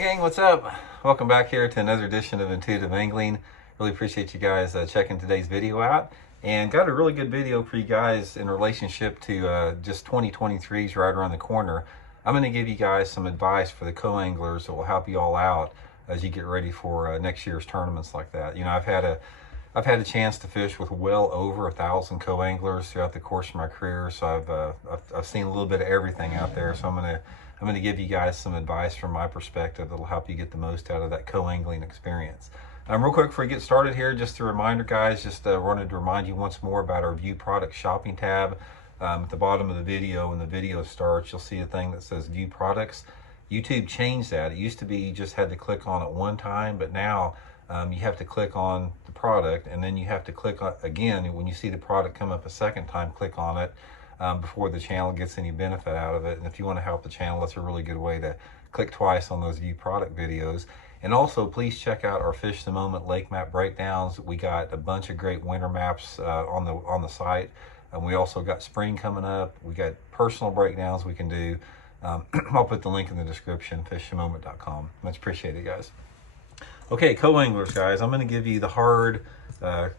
Hey gang, what's up? Welcome back here to another edition of Intuitive Angling. Really appreciate you guys checking today's video out, and got a really good video for you guys in relationship to just 2023 is right around the corner. I'm going to give you guys some advice for the co-anglers that will help you all out as you get ready for next year's tournaments like that. You know, I've had a chance to fish with well over 1,000 co-anglers throughout the course of my career, so I've seen a little bit of everything out there. So I'm going to give you guys some advice from my perspective that'll help you get the most out of that co-angling experience. Real quick before we get started here, just a reminder, guys, just wanted to remind you once more about our View Product shopping tab. At the bottom of the video, when the video starts, you'll see a thing that says View Products. YouTube changed that. It used to be you just had to click on it one time, but now you have to click on the product, and then you have to click on again when you see the product come up a second time. Click on it before the channel gets any benefit out of it. And if you want to help the channel, that's a really good way to click twice on those View Product videos. And also, please check out our Fish the Moment lake map breakdowns. We got a bunch of great winter maps on the site, and we also got spring coming up. We got personal breakdowns we can do. I'll put the link in the description, fishthemoment.com. Much appreciated, guys. Okay, co-anglers, guys, I'm going to give you the hard,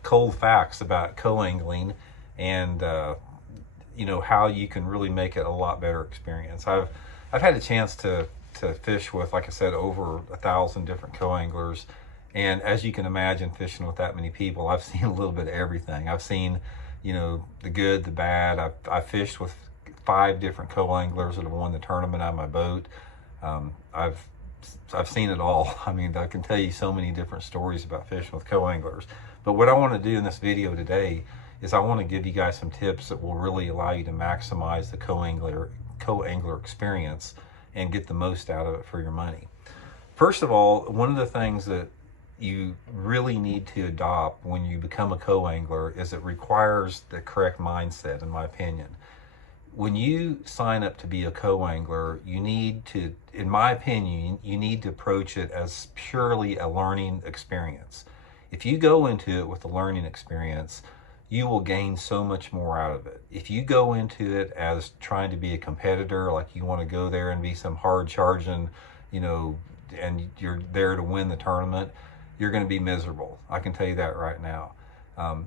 cold facts about co-angling, and you know, how you can really make it a lot better experience. I've had a chance to fish with, like I said, over 1,000 different co-anglers, and as you can imagine, fishing with that many people, I've seen a little bit of everything. I've seen, you know, the good, the bad. I've fished with 5 different co-anglers that have won the tournament out of my boat. I've seen it all. I mean, I can tell you so many different stories about fishing with co-anglers. But what I want to do in this video today is I want to give you guys some tips that will really allow you to maximize the co-angler experience and get the most out of it for your money. First of all, one of the things that you really need to adopt when you become a co-angler is it requires the correct mindset, in my opinion. When you sign up to be a co-angler, you need to, in my opinion, you need to approach it as purely a learning experience. If you go into it with a learning experience, you will gain so much more out of it. If you go into it as trying to be a competitor, like you want to go there and be some hard charging, you know, and you're there to win the tournament, you're going to be miserable. I can tell you that right now.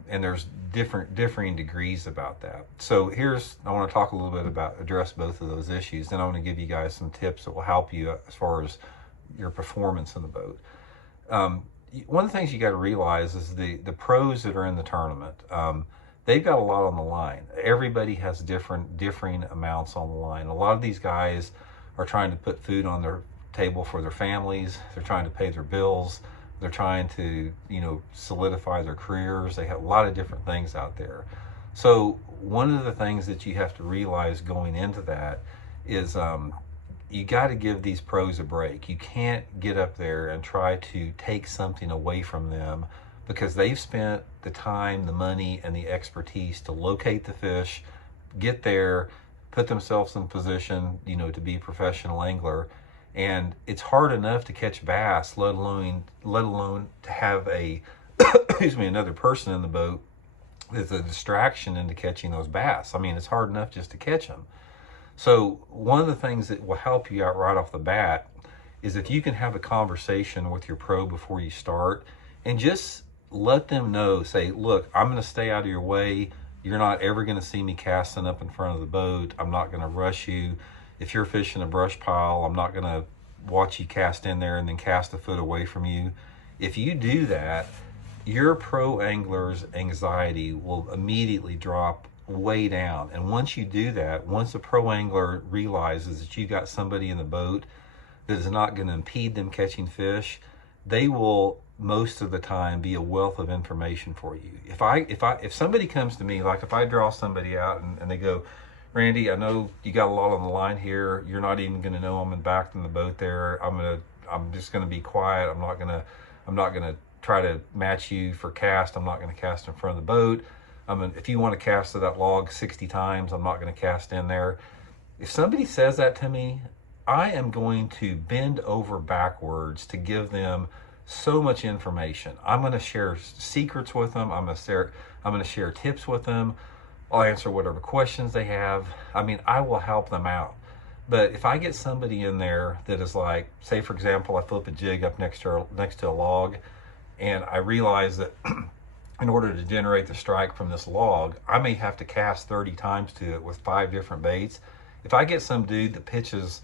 And there's differing degrees about that. So I want to talk a little bit about, address both of those issues. Then I want to give you guys some tips that will help you as far as your performance in the boat. One of the things you got to realize is the pros that are in the tournament, they've got a lot on the line. Everybody has differing amounts on the line. A lot of these guys are trying to put food on their table for their families. They're trying to pay their bills. They're trying to, you know, solidify their careers. They have a lot of different things out there. So one of the things that you have to realize going into that is you got to give these pros a break. You can't get up there and try to take something away from them because they've spent the time, the money, and the expertise to locate the fish, get there, put themselves in position, you know, to be a professional angler. And it's hard enough to catch bass, let alone to have a another person in the boat that's a distraction into catching those bass. I mean, it's hard enough just to catch them. So one of the things that will help you out right off the bat is if you can have a conversation with your pro before you start and just let them know, say, look, I'm going to stay out of your way. You're not ever going to see me casting up in front of the boat. I'm not going to rush you. If you're fishing a brush pile, I'm not going to watch you cast in there and then cast a foot away from you. If you do that, your pro angler's anxiety will immediately drop way down. And once you do that, once a pro angler realizes that you got somebody in the boat that is not going to impede them catching fish, they will most of the time be a wealth of information for you. If somebody comes to me, like if I draw somebody out and they go, Randy, I know you got a lot on the line here. You're not even going to know I'm back in the boat there. I'm just going to be quiet. I'm not going to try to match you for cast. I'm not going to cast in front of the boat. If you want to cast to that log 60 times, I'm not going to cast in there. If somebody says that to me, I am going to bend over backwards to give them so much information. I'm going to share secrets with them. I'm going to share tips with them. I'll answer whatever questions they have. I mean, I will help them out. But if I get somebody in there that is like, say for example, I flip a jig up next to a log, and I realize that in order to generate the strike from this log, I may have to cast 30 times to it with 5 different baits. If I get some dude that pitches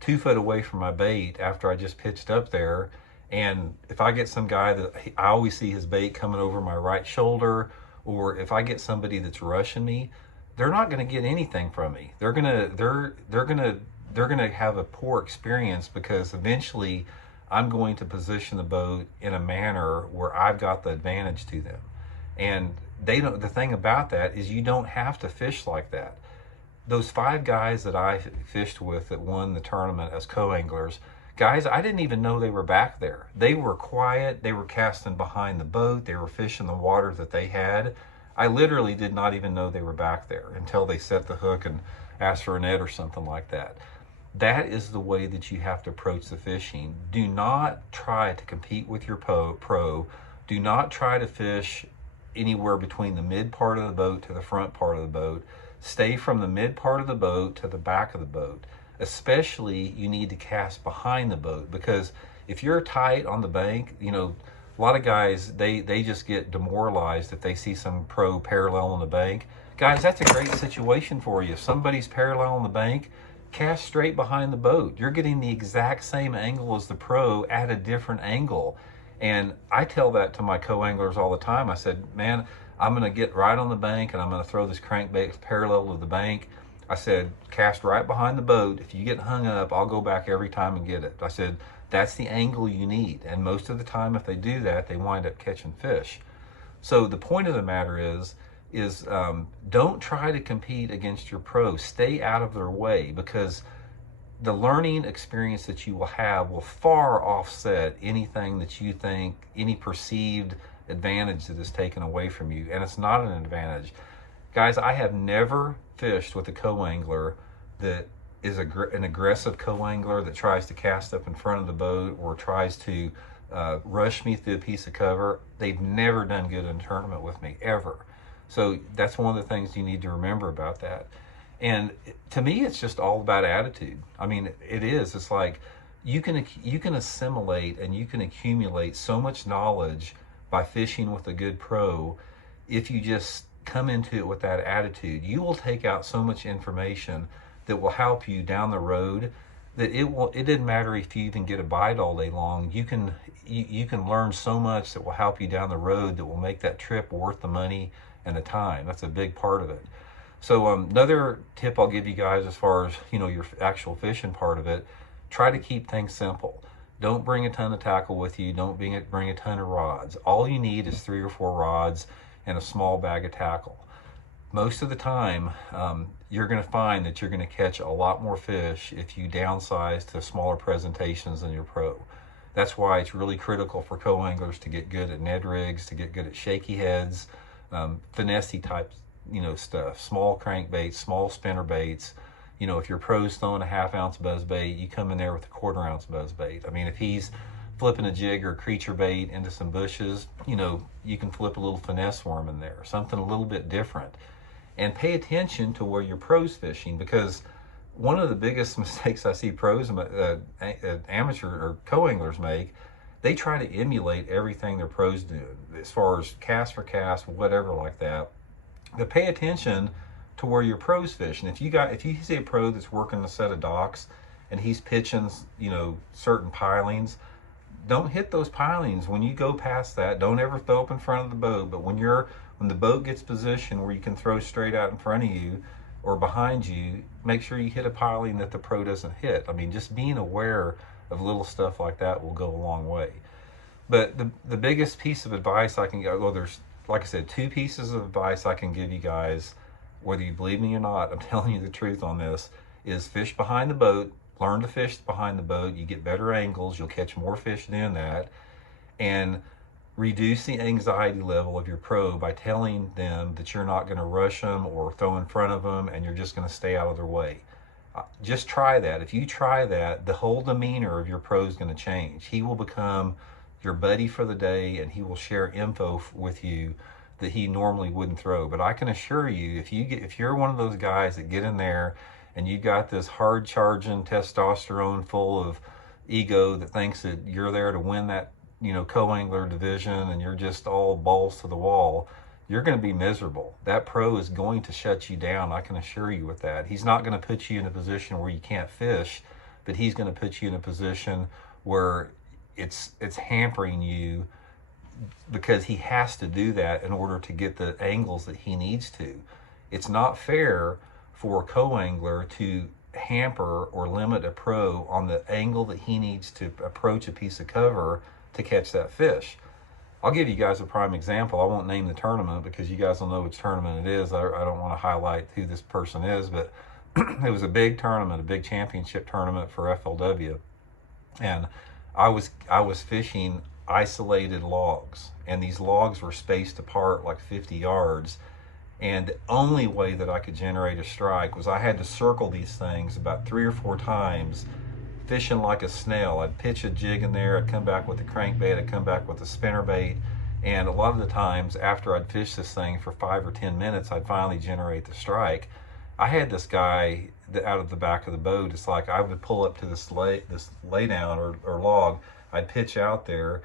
2 foot away from my bait after I just pitched up there, and if I get some guy that I always see his bait coming over my right shoulder, or if I get somebody that's rushing me, they're not going to get anything from me. They're gonna have a poor experience, because eventually I'm going to position the boat in a manner where I've got the advantage to them. And they don't. The thing about that is you don't have to fish like that. Those 5 guys that I fished with that won the tournament as co-anglers, guys, I didn't even know they were back there. They were quiet. They were casting behind the boat. They were fishing the water that they had. I literally did not even know they were back there until they set the hook and asked for a net or something like that. That is the way that you have to approach the fishing. Do not try to compete with your pro. Do not try to fish anywhere between the mid part of the boat to the front part of the boat. Stay from the mid part of the boat to the back of the boat. Especially, you need to cast behind the boat, because if you're tight on the bank, you know, a lot of guys, they just get demoralized if they see some pro parallel on the bank. Guys, that's a great situation for you. If somebody's parallel on the bank, cast straight behind the boat. You're getting the exact same angle as the pro at a different angle. And I tell that to my co-anglers all the time. I said, man, I'm going to get right on the bank and I'm going to throw this crankbait parallel to the bank. I said, cast right behind the boat. If you get hung up, I'll go back every time and get it. I said, that's the angle you need. And most of the time, if they do that, they wind up catching fish. So the point of the matter is don't try to compete against your pros. Stay out of their way, because the learning experience that you will have will far offset anything that you think, any perceived advantage that is taken away from you. And it's not an advantage. Guys, I have never fished with a co-angler that is an aggressive co-angler that tries to cast up in front of the boat or tries to rush me through a piece of cover. They've never done good in a tournament with me, ever. So that's one of the things you need to remember about that. And to me, it's just all about attitude. I mean, it is. It's like you can assimilate and you can accumulate so much knowledge by fishing with a good pro if you just come into it with that attitude. You will take out so much information that will help you down the road that it didn't matter if you even get a bite all day long. You can learn so much that will help you down the road that will make that trip worth the money and the time. That's a big part of it. So another tip I'll give you guys, as far as, you know, your actual fishing part of it, try to keep things simple. Don't bring a ton of tackle with you. Don't bring a ton of rods. All you need is 3 or 4 rods and a small bag of tackle. Most of the time, you're going to find that you're going to catch a lot more fish if you downsize to smaller presentations than your pro. That's why it's really critical for co-anglers to get good at Ned rigs, to get good at shaky heads, finesse type, you know, stuff, small crankbaits, small spinner baits. You know, if your pro's throwing a 1/2 ounce buzz bait, you come in there with a 1/4 ounce buzz bait. I mean, if he's flipping a jig or a creature bait into some bushes, you know, you can flip a little finesse worm in there, something a little bit different. And pay attention to where your pro's fishing, because one of the biggest mistakes I see pros, amateur or co-anglers make, they try to emulate everything their pros do, as far as cast for cast, whatever like that. But pay attention to where your pro's fishing. If you see a pro that's working a set of docks and he's pitching, you know, certain pilings, don't hit those pilings. When you go past that, don't ever throw up in front of the boat. But when the boat gets positioned where you can throw straight out in front of you or behind you, make sure you hit a piling that the pro doesn't hit. I mean, just being aware of little stuff like that will go a long way. But the biggest piece of advice I can give, well, there's, like I said, 2 pieces of advice I can give you guys, whether you believe me or not, I'm telling you the truth on this, is fish behind the boat. Learn to fish behind the boat. You get better angles. You'll catch more fish doing that. And reduce the anxiety level of your pro by telling them that you're not going to rush them or throw in front of them, and you're just going to stay out of their way. Just try that. If you try that, the whole demeanor of your pro is going to change. He will become your buddy for the day, and he will share info with you that he normally wouldn't throw. But I can assure you, if you're one of those guys that get in there and you got this hard charging testosterone full of ego that thinks that you're there to win that, you know, co-angler division, and you're just all balls to the wall, you're going to be miserable. That pro is going to shut you down. I can assure you with that. He's not going to put you in a position where you can't fish, but he's going to put you in a position where it's hampering you, because he has to do that in order to get the angles that he needs to. It's not fair for a co-angler to hamper or limit a pro on the angle that he needs to approach a piece of cover to catch that fish. I'll give you guys a prime example. I won't name the tournament because you guys will know which tournament it is. I don't want to highlight who this person is, but it was a big tournament, a big championship tournament for FLW. And I was fishing isolated logs, and these logs were spaced apart like 50 yards. And the only way that I could generate a strike was I had to circle these things about 3 or 4 times, fishing like a snail. I'd pitch a jig in there, I'd come back with a crankbait, I'd come back with a spinnerbait, and a lot of the times after I'd fish this thing for 5 or 10 minutes, I'd finally generate the strike. I had this guy out of the back of the boat. It's like I would pull up to this lay down or log, I'd pitch out there,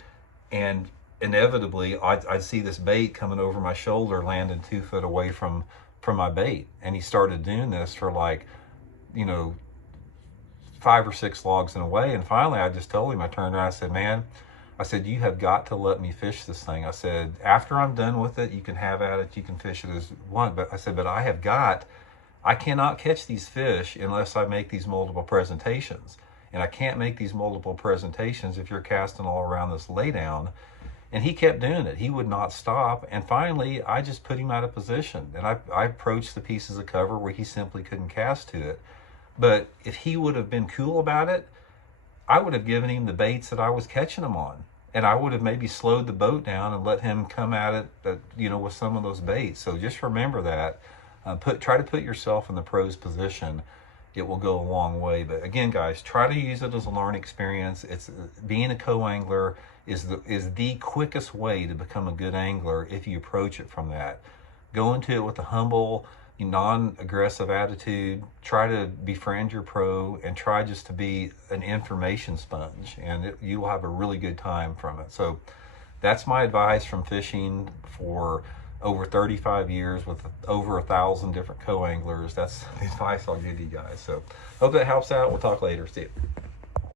and inevitably I'd see this bait coming over my shoulder, landing 2 foot away from my bait. And he started doing this for like, you know, 5 or 6 logs in a way. And finally I just told him, I turned around, I said, man, I said, you have got to let me fish this thing. I said, after I'm done with it, you can have at it, you can fish it as one. But I said, but I cannot catch these fish unless I make these multiple presentations. And I can't make these multiple presentations if you're casting all around this laydown. And he kept doing it. He would not stop. And finally, I just put him out of position. And I approached the pieces of cover where he simply couldn't cast to it. But if he would have been cool about it, I would have given him the baits that I was catching him on. And I would have maybe slowed the boat down and let him come at it, you know, with some of those baits. So just remember that. Try to put yourself in the pro's position. It will go a long way. But again, guys, try to use it as a learning experience. It's being a co-angler is the quickest way to become a good angler if you approach it from that. Go into it with a humble, non-aggressive attitude. Try to befriend your pro and try just to be an information sponge, and you will have a really good time from it. So that's my advice from fishing for over 35 years with over 1,000 different co-anglers. That's the advice I'll give you guys. So hope that helps out. We'll talk later. See you.